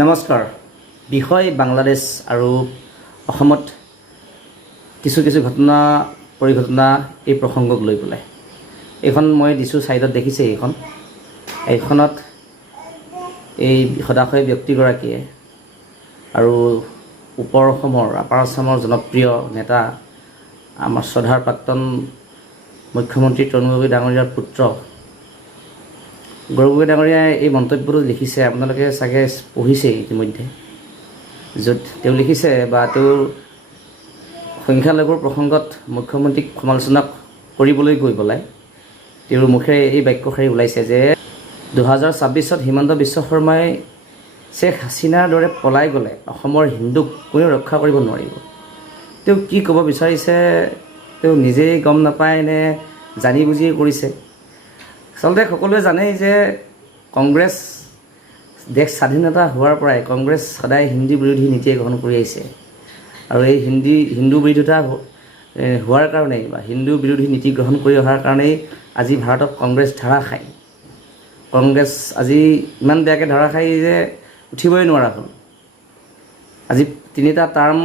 নমস্কাৰ। বিষয় বাংলাদেশ আৰু অসমত কিছু ঘটনা পৰিঘটনা এই প্ৰসংগক লৈ পেলাই এইখন মই দিছোঁ ছাইডত দেখিছে। এইখনত এই সদাশয় ব্যক্তিগৰাকীয়ে আৰু ওপৰ অসমৰ আপাৰ আছামৰ জনপ্ৰিয় নেতা আমাৰ শ্ৰদ্ধাৰ প্ৰাক্তন মুখ্যমন্ত্ৰী তৰুণ গগৈ ডাঙৰীয়াৰ পুত্ৰ গৌৰৱ গগৈ ডাঙৰীয়াই এই মন্তব্যটো লিখিছে। আপোনালোকে চাগে পঢ়িছে ইতিমধ্যে, য'ত তেওঁ লিখিছে বা তেওঁৰ সংখ্যালঘুৰ প্ৰসংগত মুখ্যমন্ত্ৰীক সমালোচনা কৰিবলৈ গৈ পেলাই তেওঁৰ মুখেৰে এই বাক্যশাৰী ওলাইছে যে 2026 হিমন্ত বিশ্ব শৰ্মাই শ্বেখ হাছিনাৰ দৰে পলাই গ'লে অসমৰ হিন্দুক কোনেও ৰক্ষা কৰিব নোৱাৰিব। তেওঁ কি ক'ব বিচাৰিছে তেওঁ নিজেই গম নাপায় নে জানি বুজিয়ে কৰিছে। আচলতে সকলোৱে জানেই যে কংগ্ৰেছ দেশ স্বাধীনতা হোৱাৰ পৰাই কংগ্ৰেছ সদায় হিন্দী বিৰোধী নীতিয়ে গ্ৰহণ কৰি আহিছে আৰু এই হিন্দু বিৰোধিতা হোৱাৰ কাৰণেই বা হিন্দু বিৰোধী নীতি গ্ৰহণ কৰি অহাৰ কাৰণেই আজি ভাৰতত কংগ্ৰেছ ধাৰাসায়। কংগ্ৰেছ আজি ইমান বেয়াকৈ ধাৰাসায় যে উঠিবই নোৱাৰা হ'ল। আজি 3টা টাৰ্ম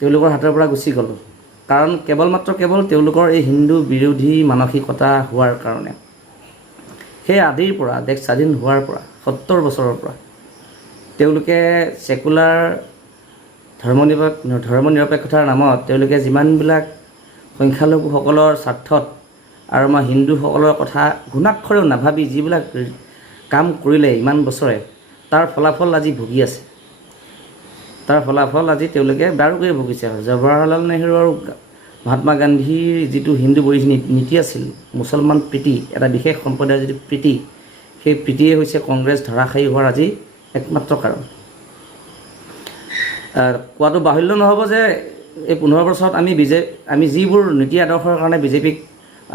তেওঁলোকৰ হাতৰ পৰা গুচি গ'ল, কাৰণ কেৱল তেওঁলোকৰ এই হিন্দু বিৰোধী মানসিকতা হোৱাৰ কাৰণে। সেই আদিৰ পৰা দেশ স্বাধীন হোৱাৰ পৰা 70 বছৰৰ পৰা তেওঁলোকে ছেকুলাৰ ধৰ্মনিৰপেক্ষতাৰ নামত তেওঁলোকে যিমানবিলাক সংখ্যালঘুসকলৰ স্বাৰ্থত আৰু আমাৰ হিন্দুসকলৰ কথা ঘুণাক্ষৰেও নাভাবি যিবিলাক কাম কৰিলে ইমান বছৰে, তাৰ ফলাফল আজি ভুগি আছে। তাৰ ফলাফল আজি তেওঁলোকে বাৰুকৈয়ে ভুগিছে। জৱাহৰলাল নেহৰু আৰু মহাত্মা গান্ধীৰ যিটো হিন্দু বিৰোধী নীতি আছিল, মুছলমান প্ৰীতি, এটা বিশেষ সম্প্ৰদায়ৰ যিটো প্ৰীতি, সেই প্ৰীতিয়ে হৈছে কংগ্ৰেছ ধাৰাসায়ী হোৱাৰ আজি একমাত্ৰ কাৰণ। কোৱাটো বাহুল্য নহ'ব যে এই 15 বছৰত আমি যিবোৰ নীতি আদৰ্শৰ কাৰণে বিজেপিক,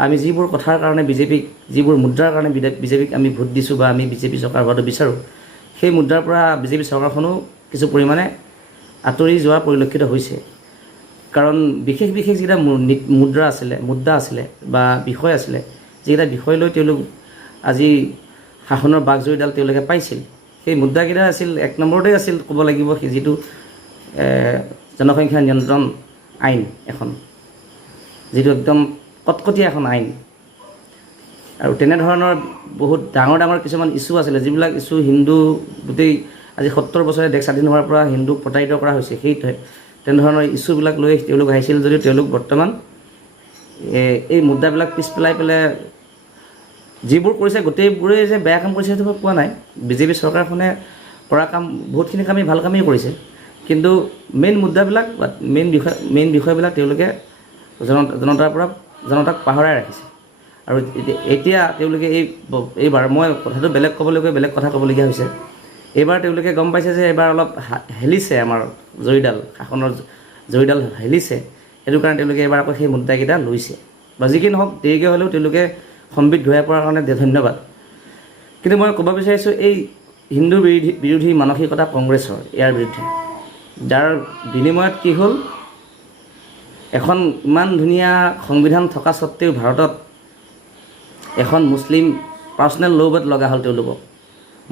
আমি যিবোৰ কথাৰ কাৰণে বিজেপিক, যিবোৰ মুদ্ৰাৰ কাৰণে বিজেপিক আমি ভোট দিছোঁ বা আমি বিজেপি চৰকাৰ হোৱাটো বিচাৰোঁ, সেই মুদ্ৰাৰ পৰা বিজেপি চৰকাৰখনো কিছু পৰিমাণে আঁতৰি যোৱা পৰিলক্ষিত হৈছে। কাৰণ বিশেষ যিকেইটা মুদ্ৰা আছিলে বা বিষয় আছিলে, যিকেইটা বিষয় লৈ তেওঁলোক আজি শাসনৰ বাঘজৰীডাল তেওঁলোকে পাইছিল, সেই মুদ্ৰাকেইটা আছিল 1 নম্বৰতে আছিল ক'ব লাগিব যিটো জনসংখ্যা নিয়ন্ত্ৰণ আইন এখন, যিটো একদম কটকটীয়া এখন আইন। আৰু তেনেধৰণৰ বহুত ডাঙৰ কিছুমান ইছ্যু আছিলে, যিবিলাক ইছ্যু হিন্দু গোটেই আজি 70 বছৰে দেশ স্বাধীন হোৱাৰ পৰা হিন্দুক প্ৰতাৰিত কৰা হৈছে। সেই তেনেধৰণৰ ইছ্যুবিলাক লৈ তেওঁলোক আহিছিল যদিও তেওঁলোক বৰ্তমান এই মুদ্ৰাবিলাক পিছ পেলাই যিবোৰ কৰিছে গোটেইবোৰেই যে বেয়া কাম কৰিছে সেইটো মই কোৱা নাই। বিজেপি চৰকাৰখনে কৰা কাম বহুতখিনি কামেই ভাল কামেই কৰিছে, কিন্তু মেইন মুদ্ৰাবিলাক বা মেইন বিষয়বিলাক তেওঁলোকে জনতাক পাহৰাই ৰাখিছে। আৰু এতিয়া তেওঁলোকে এইবাৰ মই কথাটো বেলেগ ক'বলৈ গৈ বেলেগ কথা ক'বলগীয়া হৈছে। এইবাৰ তেওঁলোকে গম পাইছে যে এইবাৰ অলপ হেলিছে, আমাৰ শাসনৰ জৰীডাল হেলিছে। সেইটো কাৰণে তেওঁলোকে এইবাৰ আকৌ সেই মুদ্ৰাকেইটা লৈছে, বা যি কি নহওক দেৰিকৈ হ'লেও তেওঁলোকে সম্বিত ঘূৰাই পোৱাৰ কাৰণে ধন্যবাদ। কিন্তু মই ক'ব বিচাৰিছোঁ এই হিন্দু বিৰোধী মানসিকতা কংগ্ৰেছৰ, ইয়াৰ বিৰুদ্ধে, যাৰ বিনিময়ত কি হ'ল, এখন ইমান ধুনীয়া সংবিধান থকা স্বত্তেও ভাৰতত এখন মুছলিম পাৰ্চনেল ল' বোৰ্ড লগা হ'ল তেওঁলোকক।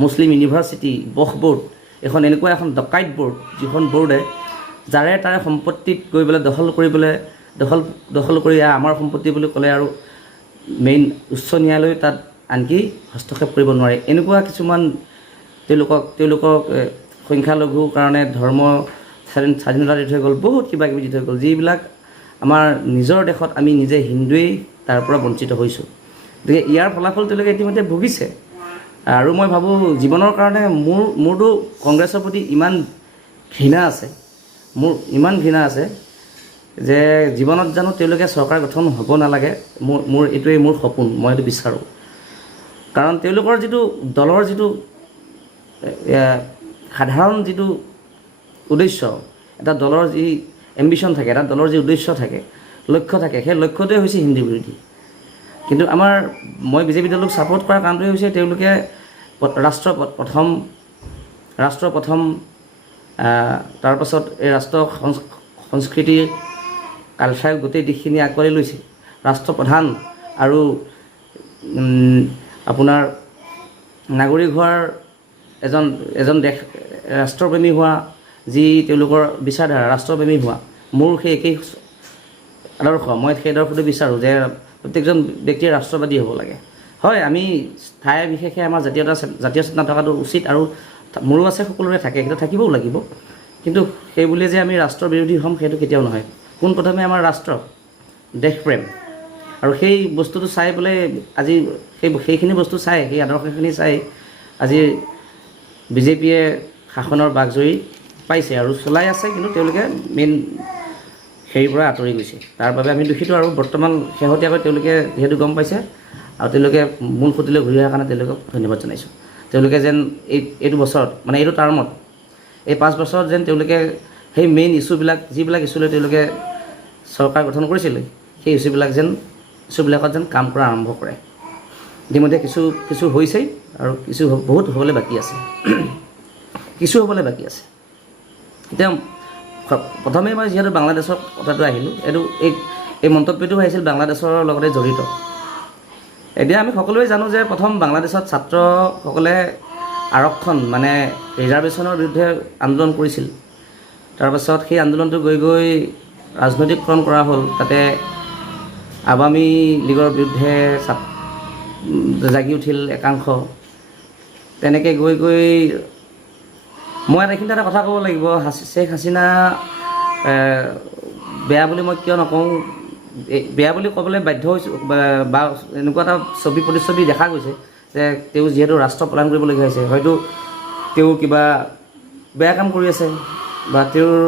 মুছলিম ইউনিভাৰ্চিটি, বক্স বোৰ্ড, এখন এনেকুৱা এখন ডকাইত বোৰ্ড, যিখন বোৰ্ডে যাৰে তাৰে সম্পত্তিত গৈ পেলাই দখল কৰি আমাৰ সম্পত্তি বুলি ক'লে আৰু মেইন উচ্চ ন্যায়ালয়ে তাত আনকি হস্তক্ষেপ কৰিব নোৱাৰে। এনেকুৱা কিছুমান তেওঁলোকক সংখ্যালঘুৰ কাৰণে ধৰ্ম স্বাধীনতা দি থৈ গ'ল, বহুত কিবা কিবি দি থৈ গ'ল, যিবিলাক আমাৰ নিজৰ দেশত আমি নিজে হিন্দুৱেই তাৰ পৰা বঞ্চিত হৈছোঁ। গতিকে ইয়াৰ ফলাফল তেওঁলোকে ইতিমধ্যে ভুগিছে। আৰু মই ভাবোঁ জীৱনৰ কাৰণে মোৰতো কংগ্ৰেছৰ প্ৰতি ইমান ঘৃণা আছে যে জীৱনত জানো তেওঁলোকে চৰকাৰ গঠন হ'ব নালাগে। এইটোৱেই মোৰ সপোন, মই এইটো বিচাৰোঁ। কাৰণ তেওঁলোকৰ যিটো দলৰ যিটো সাধাৰণ যিটো উদ্দেশ্য, এটা দলৰ যি এম্বিশ্যন থাকে, এটা দলৰ যি উদ্দেশ্য থাকে, লক্ষ্য থাকে, সেই লক্ষ্যটোৱে হৈছে হিন্দু বিৰোধী। কিন্তু মই বিজেপি দলক ছাপোৰ্ট কৰা কাৰণটোৱে হৈছে তেওঁলোকে ৰাষ্ট্ৰ প্ৰথম তাৰপাছত এই ৰাষ্ট্ৰ সংস্কৃতি কালচাৰ গোটেই দিশখিনি আঁকোৱালি লৈছে। ৰাষ্ট্ৰপ্ৰধান আৰু আপোনাৰ নাগৰিক হোৱাৰ এজন ৰাষ্ট্ৰপ্ৰেমী হোৱা, যি তেওঁলোকৰ বিচাৰধাৰা ৰাষ্ট্ৰপ্ৰেমী হোৱা, মোৰ সেই একেই আদৰ্শ। মই সেই আদৰ্শটো বিচাৰোঁ যে প্ৰত্যেকজন ব্যক্তিয়ে ৰাষ্ট্ৰবাদী হ'ব লাগে। হয়, আমি ঠাই বিশেষে আমাৰ জাতীয় চেতনা থকাটো উচিত, আৰু মোৰো আছে, সকলোৰে থাকে, সেইটো থাকিবও লাগিব। কিন্তু সেই বুলিয়ে যে আমি ৰাষ্ট্ৰ বিৰোধী হ'ম সেইটো কেতিয়াও নহয়। পোনপ্ৰথমে আমাৰ ৰাষ্ট্ৰ, দেশপ্ৰেম, আৰু সেই বস্তুটো চাই পেলাই আজি সেইখিনি বস্তু চাই, সেই আদৰ্শখিনি চাই আজি বিজেপিয়ে শাসনৰ বাঘজৰী পাইছে আৰু চলাই আছে, কিন্তু তেওঁলোকে মেইন হেৰিৰ পৰা আঁতৰি গৈছে। তাৰ বাবে আমি দুখিত। আৰু বৰ্তমান শেহতীয়াকৈ তেওঁলোকে যিহেতু গম পাইছে আৰু তেওঁলোকে মূল সুঁতিলৈ ঘূৰি অহাৰ কাৰণে তেওঁলোকক ধন্যবাদ জনাইছোঁ। তেওঁলোকে যেন এইটো বছৰত, মানে এইটো টাৰ্মত, এই 5 বছৰত যেন তেওঁলোকে সেই মেইন ইছ্যুবিলাক, যিবিলাক ইছ্যুলৈ তেওঁলোকে চৰকাৰ গঠন কৰিছিলে, সেই ইছ্যুবিলাকত যেন কাম কৰা আৰম্ভ কৰে। ইতিমধ্যে কিছু হৈছেই, আৰু কিছু বহুত হ'বলৈ বাকী আছে। এতিয়া প্ৰথমেই মই যিহেতু বাংলাদেশৰ কথাটো আহিলোঁ, এই মন্তব্যটো আহিছিল বাংলাদেশৰ লগতে জড়িত। এতিয়া আমি সকলোৱে জানো যে প্ৰথম বাংলাদেশত ছাত্ৰসকলে আৰক্ষণ মানে ৰিজাৰ্ভেশ্যনৰ বিৰুদ্ধে আন্দোলন কৰিছিল। তাৰপাছত সেই আন্দোলনটো গৈ ৰাজনৈতিকৰণ কৰা হ'ল। তাতে আৱামী লীগৰ বিৰুদ্ধে জাগি উঠিল একাংশ। তেনেকৈ গৈ মই এইখিনিতে এটা কথা ক'ব লাগিব। শ্বেখ হাছিনা বেয়া বুলি মই কিয় নকওঁ, বেয়া বুলি ক'বলৈ বাধ্য হৈছোঁ, বা এনেকুৱা এটা প্ৰতিচ্ছবি দেখা গৈছে যে তেওঁ যিহেতু ৰাষ্ট্ৰ পলায়ন কৰিবলগীয়া হৈছে, হয়তো তেওঁ কিবা বেয়া কাম কৰি আছে, বা তেওঁৰ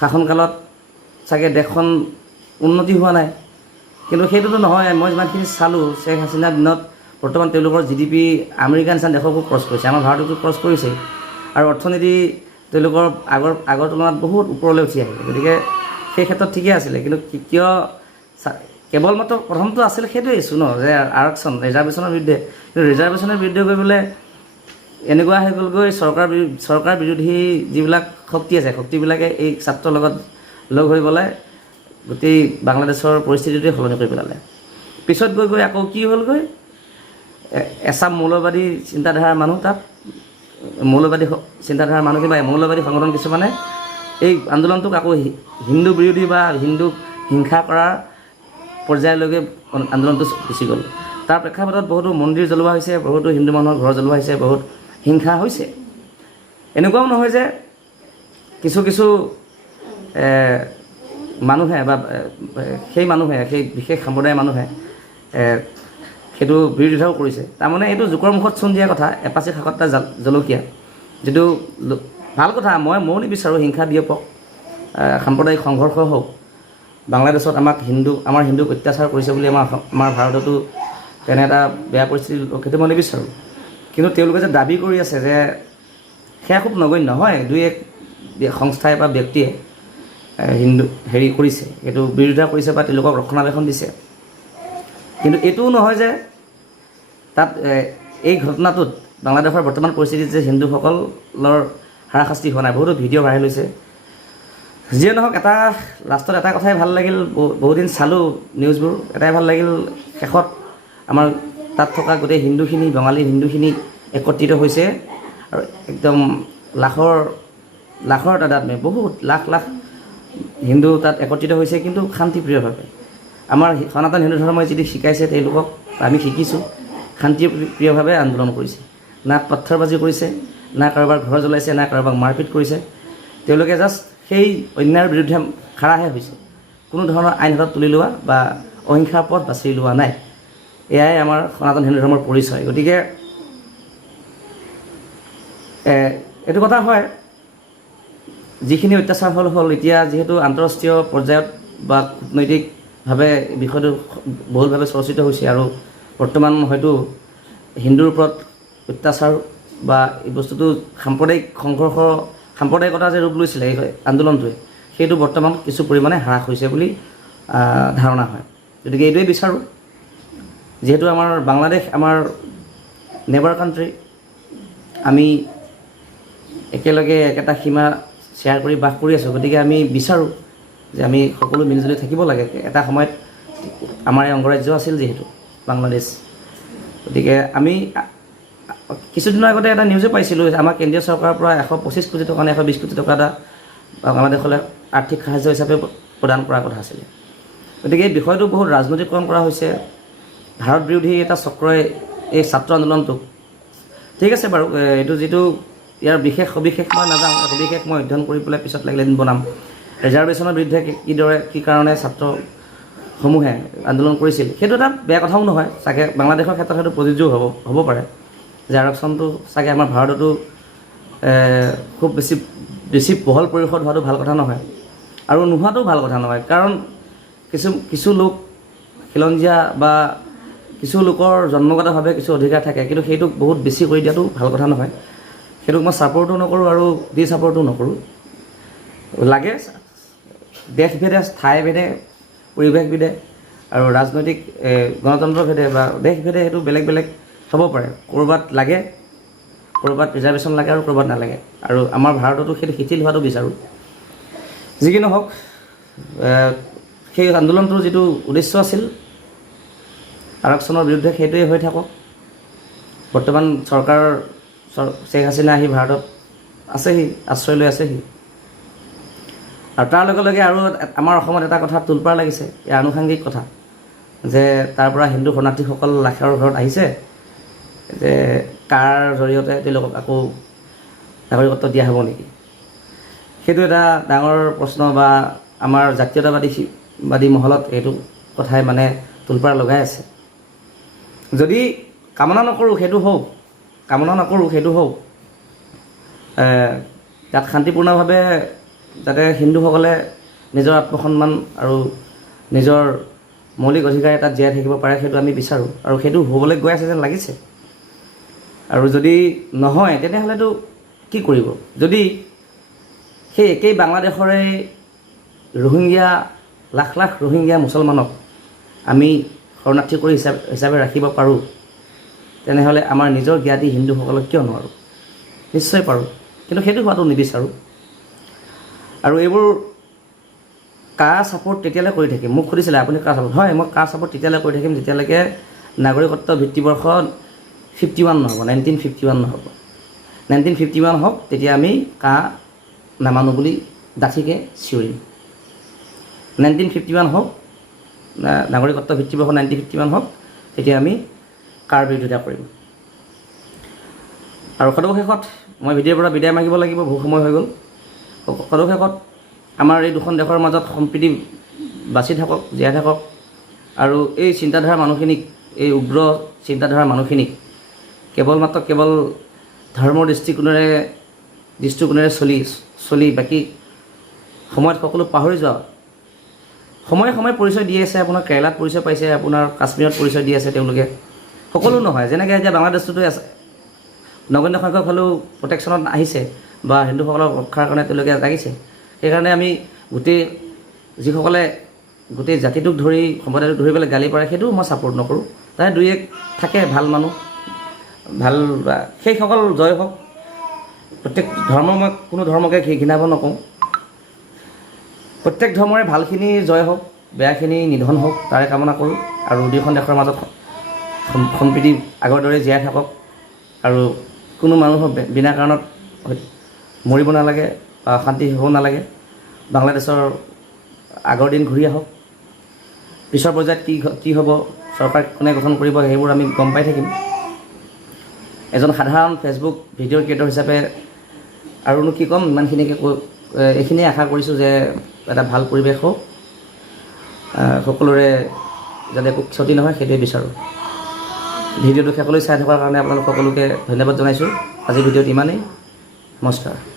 শাসনকালত চাগে দেশখন উন্নতি হোৱা নাই। কিন্তু সেইটোতো নহয়। মই যিমানখিনি চালোঁ, শ্বেখ হাছিনাৰ দিনত বৰ্তমান তেওঁলোকৰ GDP আমেৰিকাৰ নিচিনা দেশকো ক্ৰছ কৰিছে, আমাৰ ভাৰততো ক্ৰছ কৰিছে, আৰু অৰ্থনীতি তেওঁলোকৰ আগৰ তুলনাত বহুত ওপৰলৈ উঠি আহিলে। গতিকে সেই ক্ষেত্ৰত ঠিকেই আছিলে। কিন্তু কিয় কেৱল মাত্ৰ প্ৰথমটো আছিল সেইটোৱে ইছ্যু ন, যে আৰক্ষণ ৰিজাৰ্ভেশ্যনৰ বিৰুদ্ধে। কিন্তু ৰিজাৰ্ভেশ্যনৰ বিৰুদ্ধে গৈ পেলাই এনেকুৱা হৈ গ'লগৈ, চৰকাৰ বিৰোধী যিবিলাক শক্তি আছে, শক্তিবিলাকে এই ছাত্ৰৰ লগত লগ হৈ পেলাই গোটেই বাংলাদেশৰ পৰিস্থিতিটোৱে সলনি কৰি পেলালে। পিছত গৈ আকৌ কি হ'লগৈ, এচাম মৌলবাদী চিন্তাধাৰাৰ মানুহ, তাত মৌলবাদী চিন্তাধাৰাৰ মানুহ কিবা মৌলবাদী সংগঠন কিছুমানে এই আন্দোলনটোক আকৌ হিন্দু বিৰোধী বা হিন্দুক হিংসা কৰাৰ পৰ্যায়লৈকে আন্দোলনটো গুচি গ'ল। তাৰ প্ৰেক্ষাপটত বহুতো মন্দিৰ জ্বলোৱা হৈছে, বহুতো হিন্দু মানুহৰ ঘৰ জ্বলোৱা হৈছে, বহুত হিংসা হৈছে। এনেকুৱাও নহয় যে কিছু মানুহে বা সেই বিশেষ সম্প্ৰদায়ৰ মানুহে সেইটো বিৰোধিতাও কৰিছে। তাৰমানে এইটো জোকৰ মুখত চূণ দিয়া কথা, এপাচি শাকত এটা জলকীয়া, যিটো ভাল কথা। ময়ো নিবিচাৰোঁ হিংসা বিয়পক, সাম্প্ৰদায়িক সংঘৰ্ষ হওক। বাংলাদেশত আমাৰ হিন্দুক অত্যাচাৰ কৰিছে বুলি আমাৰ ভাৰততো তেনে এটা বেয়া পৰিস্থিতি, সেইটো মই নিবিচাৰোঁ। কিন্তু তেওঁলোকে যে দাবী কৰি আছে যে সেয়া খুব নগণ্য হয়, 2-1 সংস্থাই বা ব্যক্তিয়ে হেৰি কৰিছে, এইটো বিৰোধিতা কৰিছে বা তেওঁলোকক ৰক্ষণাবেক্ষণ দিছে। কিন্তু এইটোও নহয় যে তাত এই ঘটনাটোত বাংলাদেশৰ বৰ্তমান পৰিস্থিতিত যে হিন্দুসকলৰ হাৰাশাস্তি হোৱা নাই। বহুতো ভিডিঅ' ভাইৰেল হৈছে। যিয়ে নহওক, লাষ্টত এটা কথাই ভাল লাগিল, বহুদিন চালোঁ নিউজবোৰ, এটাই ভাল লাগিল, শেষত আমাৰ তাত থকা গোটেই হিন্দুখিনি, বঙালী হিন্দুখিনি একত্ৰিত হৈছে, আৰু একদম লাখৰ তাদাত বহুত লাখ হিন্দু তাত একত্ৰিত হৈছে, কিন্তু শান্তিপ্ৰিয়ভাৱে। আমাৰ সনাতন হিন্দু ধৰ্মই যিটো শিকাইছে তেওঁলোকক, আমি শিকিছোঁ, শান্তিপ্ৰিয়ভাৱে আন্দোলন কৰিছে। না পথৰবাজি কৰিছে, না কাৰোবাৰ ঘৰ জ্বলাইছে, না কাৰোবাক মাৰপিট কৰিছে। তেওঁলোকে জাষ্ট সেই অন্যায়ৰ বিৰুদ্ধে খাৰাহে হৈছে। কোনো ধৰণৰ আইন হাতত তুলি লোৱা বা অহিংসাৰ পথ বাছি লোৱা নাই। এয়াই আমাৰ সনাতন হিন্দু ধৰ্মৰ পৰিচয়। গতিকে এইটো কথা হয়, যিখিনি অত্যাচাৰ হ'ল এতিয়া যিহেতু আন্তঃৰাষ্ট্ৰীয় পৰ্যায়ত বা কূটনৈতিকভাৱে বিষয়টো বহুলভাৱে চৰ্চিত হৈছে, আৰু বৰ্তমান হয়তো হিন্দুৰ ওপৰত অত্যাচাৰ বা এই বস্তুটো সাম্প্ৰদায়িকতা যে ৰূপ লৈছিলে এই আন্দোলনটোৱে, সেইটো বৰ্তমান কিছু পৰিমাণে হ্ৰাস হৈছে বুলি ধাৰণা হয়। গতিকে এইটোৱে বিচাৰোঁ, যিহেতু আমাৰ বাংলাদেশ আমাৰ নেবাৰ কাণ্ট্ৰি, আমি একেলগে একেটা সীমা শ্বেয়াৰ কৰি বাস কৰি আছোঁ। গতিকে আমি বিচাৰোঁ যে আমি সকলো মিলিজুলি থাকিব লাগে। এটা সময়ত আমাৰ এই অংগৰাজ্য আছিল যিহেতু বাংলাদেশ, গতিকে আমি কিছুদিনৰ আগতে এটা নিউজে পাইছিলোঁ, আমাৰ কেন্দ্ৰীয় চৰকাৰৰ পৰা 125 কোটি টকা নে 120 কোটি টকা এটা বাংলাদেশলৈ আৰ্থিক সাহায্য হিচাপে প্ৰদান কৰাৰ কথা আছিলে। গতিকে এই বিষয়টো বহুত ৰাজনৈতিকৰণ কৰা হৈছে। ভাৰত বিৰোধী এটা চক্ৰই এই ছাত্ৰ আন্দোলনটোক, ঠিক আছে বাৰু, এইটো যিটো ইয়াৰ বিশেষ সবিশেষ মই নাযাওঁ, সবিশেষ মই অধ্যয়ন কৰি পেলাই পিছত লাগিলে দিন বনাম। ৰিজাৰ্ভেশ্যনৰ বিৰুদ্ধে কিদৰে কি কাৰণে ছাত্ৰসমূহে আন্দোলন কৰিছিল, সেইটো এটা বেয়া কথাও নহয়। চাগে বাংলাদেশৰ ক্ষেত্ৰত সেইটো প্ৰযোজ্যও হ'ব পাৰে যে আৰক্ষণটো চাগে আমাৰ ভাৰততো খুব বেছি বহল পৰিসৰত হোৱাটো ভাল কথা নহয়, আৰু নোহোৱাটোও ভাল কথা নহয়। কাৰণ কিছু লোক খিলঞ্জীয়া বা কিছু লোকৰ জন্মগতভাৱে কিছু অধিকাৰ থাকে, কিন্তু সেইটোক বহুত বেছি কৰি দিয়াটো ভাল কথা নহয়। সেইটোক মই ছাপৰ্টো নকৰোঁ আৰু ছাপৰ্টো নকৰোঁ। লাগে দেশভেদে, ঠাইভেদে, পৰিৱেশভেদে আৰু ৰাজনৈতিক গণতন্ত্ৰভেদে বা দেশভেদে সেইটো বেলেগ বেলেগ হ'ব পাৰে। ক'ৰবাত লাগে, ক'ৰবাত ৰিজাৰ্ভেশ্যন লাগে আৰু ক'ৰবাত নালাগে, আৰু আমাৰ ভাৰততো সেইটো শিথিল হোৱাটো বিচাৰোঁ। যি কি নহওক, সেই আন্দোলনটোৰ যিটো উদ্দেশ্য আছিল আৰক্ষণৰ বিৰুদ্ধে, সেইটোৱে হৈ থাকক। বৰ্তমান শ্বেখ হাছিনা আহি ভাৰতত আছেহি, আশ্ৰয় লৈ আছেহি, আৰু তাৰ লগে লগে আৰু আমাৰ অসমত এটা কথা তোলপাৰ লাগিছে, ইয়াৰ আনুষাংগিক কথা, যে তাৰ পৰা হিন্দু শৰণাৰ্থীসকল লাখৰ ঘৰত আহিছে, যে কাৰ জৰিয়তে তেওঁলোকক আকৌ নাগৰিকত্ব দিয়া হ'ব নেকি। সেইটো এটা ডাঙৰ প্ৰশ্ন, বা আমাৰ জাতীয়তাবাদী মহলত এইটো কথাই মানে তোলপাৰ লগাই আছে। যদি কামনা নকৰোঁ সেইটো হওক, তাত শান্তিপূৰ্ণভাৱে যাতে হিন্দুসকলে নিজৰ আত্মসন্মান আৰু নিজৰ মৌলিক অধিকাৰ এটাত জীয়াই থাকিব পাৰে, সেইটো আমি বিচাৰোঁ, আৰু সেইটো হ'বলৈ গৈ আছে যেন লাগিছে। আৰু যদি নহয় তেনেহ'লেতো কি কৰিব? যদি সেই একেই বাংলাদেশৰে ৰোহিংগীয়া, লাখ লাখ ৰোহিংগীয়া মুছলমানক আমি শৰণাৰ্থী কৰি হিচাপে ৰাখিব পাৰোঁ, তেনেহ'লে আমাৰ নিজৰ জ্ঞাতি হিন্দুসকলক কিয় নোৱাৰোঁ? নিশ্চয় পাৰোঁ, কিন্তু সেইটো হোৱাটো নিবিচাৰোঁ। আৰু এইবোৰ কাৰ ছাপোৰ্ট তেতিয়ালৈ কৰি থাকিম? মোক সুধিছিলে আপুনি কাৰ ছাপোৰ্ট? হয়, মই কাৰ ছাপোৰ্ট তেতিয়ালৈ কৰি থাকিম যেতিয়ালৈকে নাগৰিকত্ব ভিত্তিবৰ্ষ 51 নহ'ব, 1951 নহ'ব। 1951 হওক, তেতিয়া আমি নামানো বুলি ডাঠিকৈ চিঞৰিম। 1951 হওক, নাগৰিকত্ব ভিত্তিবৰ্ষ 1951 হওক, তেতিয়া আমি কাৰ বিৰোধিতা কৰিম। আৰু সদশেষত মই ভিডিঅ'ৰ পৰা বিদায় মাগিব লাগিব, বহু সময় হৈ গ'ল। সদশেষত আমাৰ এই দুখন দেশৰ মাজত সম্প্ৰীতি বাচি থাকক, জীয়াই থাকক, আৰু এই চিন্তাধাৰাৰ মানুহখিনিক, এই উগ্ৰ চিন্তাধাৰাৰ মানুহখিনিক কেৱল ধৰ্মৰ দৃষ্টিকোণেৰে চলি বাকী সময়ত সকলো পাহৰি যোৱা, সময়ে পৰিচয় দি আছে। আপোনাৰ কেৰেলাত পৰিচয় পাইছে, আপোনাৰ কাশ্মীৰত পৰিচয় দি আছে তেওঁলোকে, সকলো নহয়। যেনেকৈ এতিয়া বাংলাদেশটোতো আছে, নগণ্য সংখ্যক হ'লেও প্ৰটেকশ্যনত আহিছে বা হিন্দুসকলক ৰক্ষাৰ কাৰণে তেওঁলোকে লাগিছে। সেইকাৰণে আমি যিসকলে গোটেই জাতিটোক ধৰি, সম্প্ৰদায়টোক ধৰি পেলাই গালি পাৰে, সেইটোও মই ছাপোৰ্ট নকৰোঁ। তাৰে দুই এক থাকে ভাল মানুহ, ভাল, বা সেইসকল জয় হওক। প্ৰত্যেক মই কোনো ধৰ্মকে ঘৃণাব নকওঁ। প্ৰত্যেক ধৰ্মৰে ভালখিনি জয় হওক, বেয়াখিনি নিধন হওক, তাৰে কামনা কৰোঁ। আৰু দুয়োখন দেশৰ মাজত সম্প্ৰীতি আগৰ দৰে জীয়াই থাকক, আৰু কোনো মানুহৰ বিনা কাৰণত মৰিব নালাগে বা অশান্তি হ'ব নালাগে। বাংলাদেশৰ আগৰ দিন ঘূৰি আহক। পিছৰ পৰ্যায়ত কি হ'ব, চৰকাৰ কোনে গঠন কৰিব, সেইবোৰ আমি গম পাই থাকিম। এজন সাধাৰণ ফেচবুক ভিডিঅ' ক্ৰিয়েটৰ হিচাপে আৰুনো কি ক'ম, ইমানখিনিকে এইখিনিয়ে আশা কৰিছোঁ যে এটা ভাল পৰিৱেশ হওক, সকলোৰে যাতে একো ক্ষতি নহয়, সেইটোৱে বিচাৰোঁ। ভিডিঅ'টো শেষলৈ চাই থকাৰ কাৰণে আপোনালোক সকলোকে ধন্যবাদ জনাইছোঁ। আজিৰ ভিডিঅ'ত ইমানেই। নমস্কাৰ।